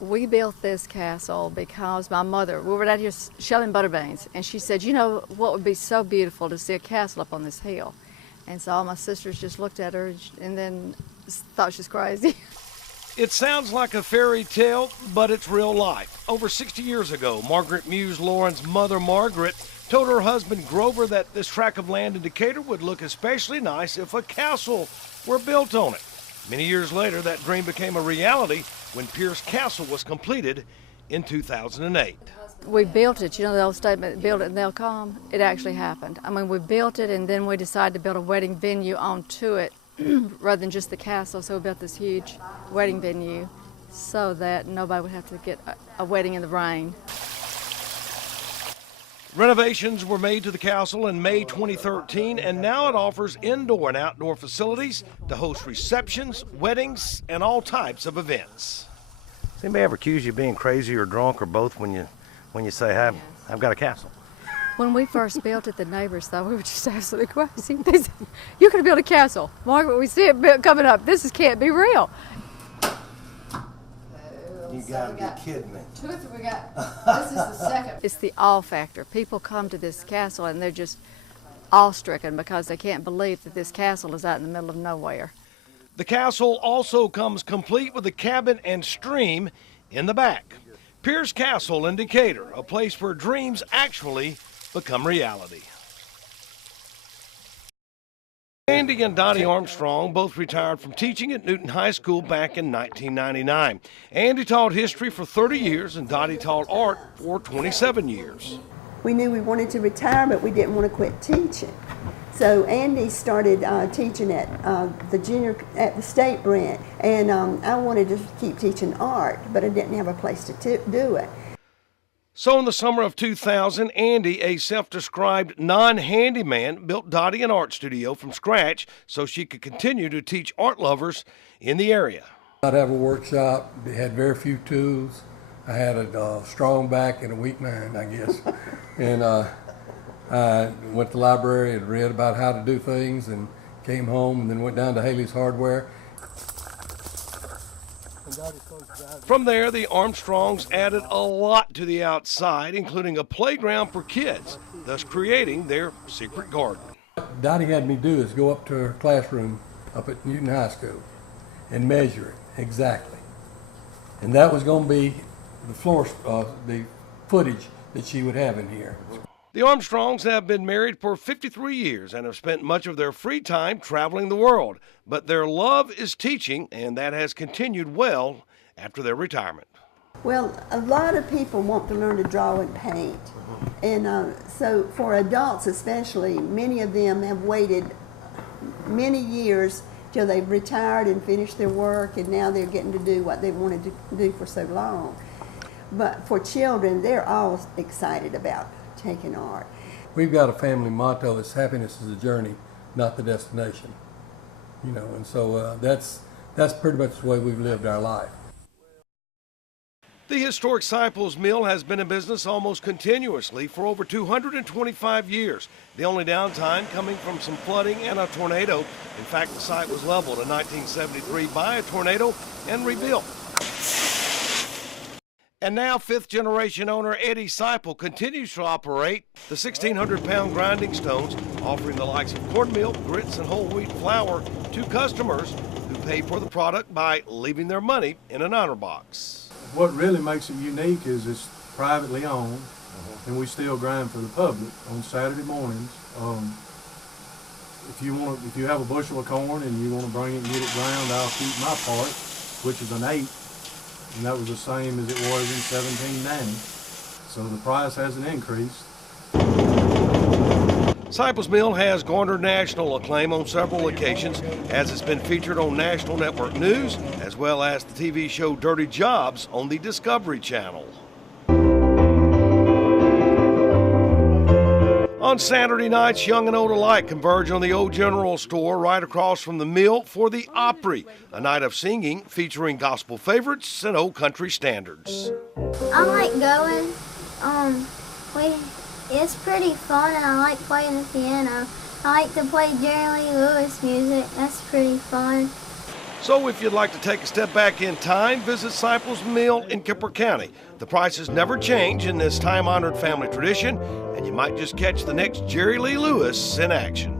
We built this castle because my mother, we were out here shelling butter beans, and she said, you know, what would be so beautiful to see a castle up on this hill. And so all my sisters just looked at her and then thought she was crazy. It sounds like a fairy tale, but it's real life. Over 60 years ago, Margaret Muse Lauren's mother, Margaret, told her husband, Grover, that this tract of land in Decatur would look especially nice if a castle were built on it. Many years later, that dream became a reality when Pierce Castle was completed in 2008. We built it, you know the old statement, build it and they'll come? It actually happened. I mean, we built it and then we decided to build a wedding venue onto it rather than just the castle, so we built this huge wedding venue so that nobody would have to get a wedding in the rain. Renovations were made to the castle in May 2013, and now it offers indoor and outdoor facilities to host receptions, weddings, and all types of events. Does anybody ever accuse you of being crazy or drunk or both when you say, I've got a castle? When we first built it, the neighbors thought we were just absolutely crazy. They said, you could build a castle. Margaret, we see it coming up. This can't be real. You gotta be kidding me. This is the second. It's the awe factor. People come to this castle and they're just awe-stricken because they can't believe that this castle is out in the middle of nowhere. The castle also comes complete with a cabin and stream in the back. Pierce Castle in Decatur, a place where dreams actually become reality. Andy and Dottie Armstrong both retired from teaching at Newton High School back in 1999. Andy taught history for 30 years and Dottie taught art for 27 years. We knew we wanted to retire, but we didn't want to quit teaching. So Andy started teaching at the state branch, and I wanted to keep teaching art, but I didn't have a place to do it. So in the summer of 2000, Andy, a self-described non-handyman, built Dottie an art studio from scratch so she could continue to teach art lovers in the area. I'd have a workshop. They had very few tools. I had a strong back and a weak mind, I guess. And I went to the library and read about how to do things and came home and then went down to Haley's Hardware. From there, the Armstrongs added a lot to the outside, including a playground for kids, thus creating their secret garden. What Dottie had me do is go up to her classroom up at Newton High School and measure it exactly. And that was going to be the footage that she would have in here. The Armstrongs have been married for 53 years and have spent much of their free time traveling the world. But their love is teaching, and that has continued well after their retirement. Well, a lot of people want to learn to draw and paint. And so for adults especially, many of them have waited many years till they've retired and finished their work, and now they're getting to do what they wanted to do for so long. But for children, they're all excited about taking art. We've got a family motto that's happiness is a journey, not the destination. You know, and so that's pretty much the way we've lived our life. The historic Ciple's Mill has been in business almost continuously for over 225 years. The only downtime coming from some flooding and a tornado. In fact, the site was leveled in 1973 by a tornado and rebuilt. And now fifth-generation owner Eddie Sciple continues to operate the 1,600-pound grinding stones, offering the likes of cornmeal, grits, and whole wheat flour to customers who pay for the product by leaving their money in an honor box. What really makes it unique is it's privately owned, and we still grind for the public on Saturday mornings. If you have a bushel of corn and you want to bring it and get it ground, I'll keep my part, which is an 1/8. And that was the same as it was in 1790. So the price hasn't increased. Ciple's Mill has garnered national acclaim on several occasions, as it's been featured on National Network News, as well as the TV show Dirty Jobs on the Discovery Channel. On Saturday nights, young and old alike converge on the old general store right across from the mill for the Opry, a night of singing featuring gospel favorites and old country standards. I like going. It's pretty fun, and I like playing the piano. I like to play Jerry Lee Lewis music. That's pretty fun. So if you'd like to take a step back in time, visit Ciple's Mill in Kemper County. The prices never change in this time-honored family tradition, and you might just catch the next Jerry Lee Lewis in action.